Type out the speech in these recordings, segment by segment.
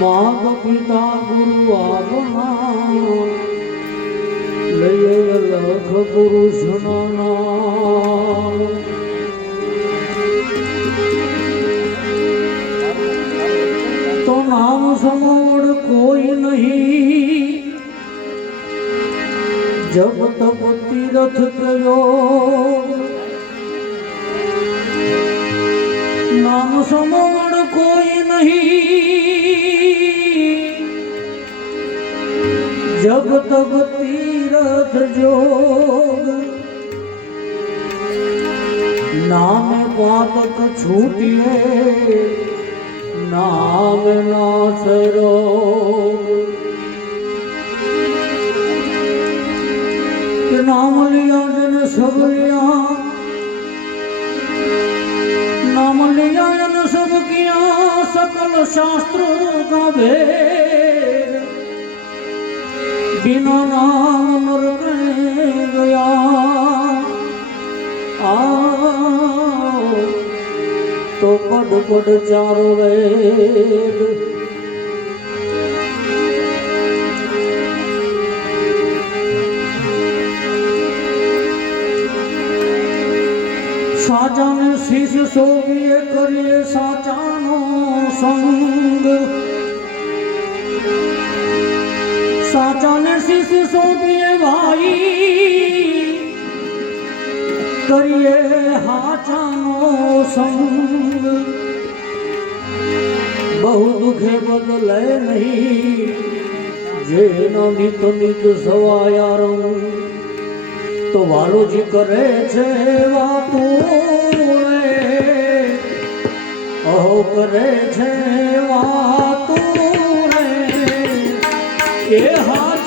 માત પિતા ગુરુ આપણા લઈએ લખ પુરુષના તો નામ સમોડ કોઈ નહીં જબ તપ તીરથ પ્રયોગ રામ સમણ કોઈ નહીં. જબ તબ તીરથ જોગ. નામ પાતક છૂટીએ. નામ નાથ રોગ. નામ લિયા જન સબ શાસ્ત્રો ગવે બિના નામ નરકણે ગયા આ તો પડ પડ ચારો વેદ સાચાને શીશ સોગીએ કરીએ સાચાનો સંગ. સાચાને શીશ સોગીએ ભાઈ કરીએ હાચાનો સંગ. બહુ દુઃખે બદલે નહીં, જેનો નિત નિત સવાયા રંગ. તો વાલુજી કરે છે વાતો. કરે છે વાતું રે એ હાચાની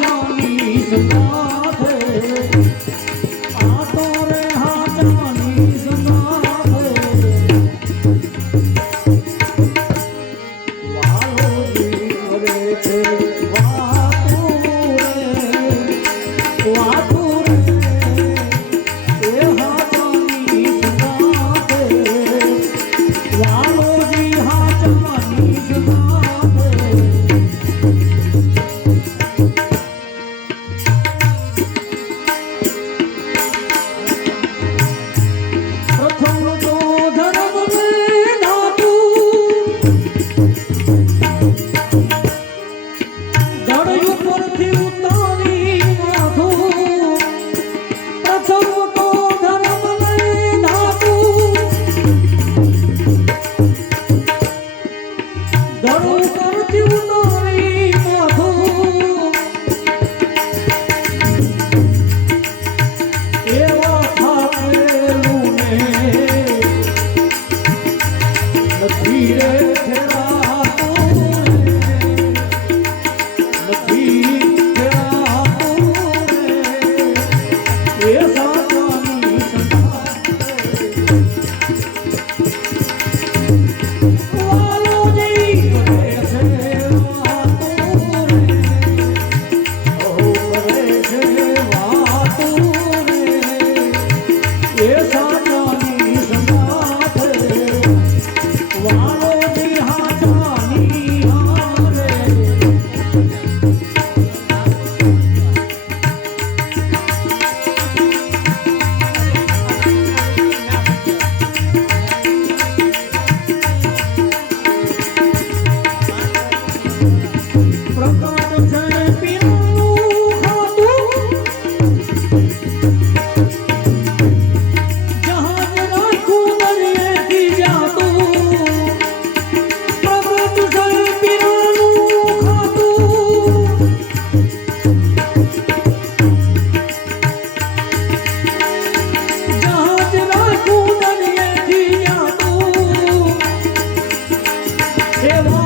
Marcelo.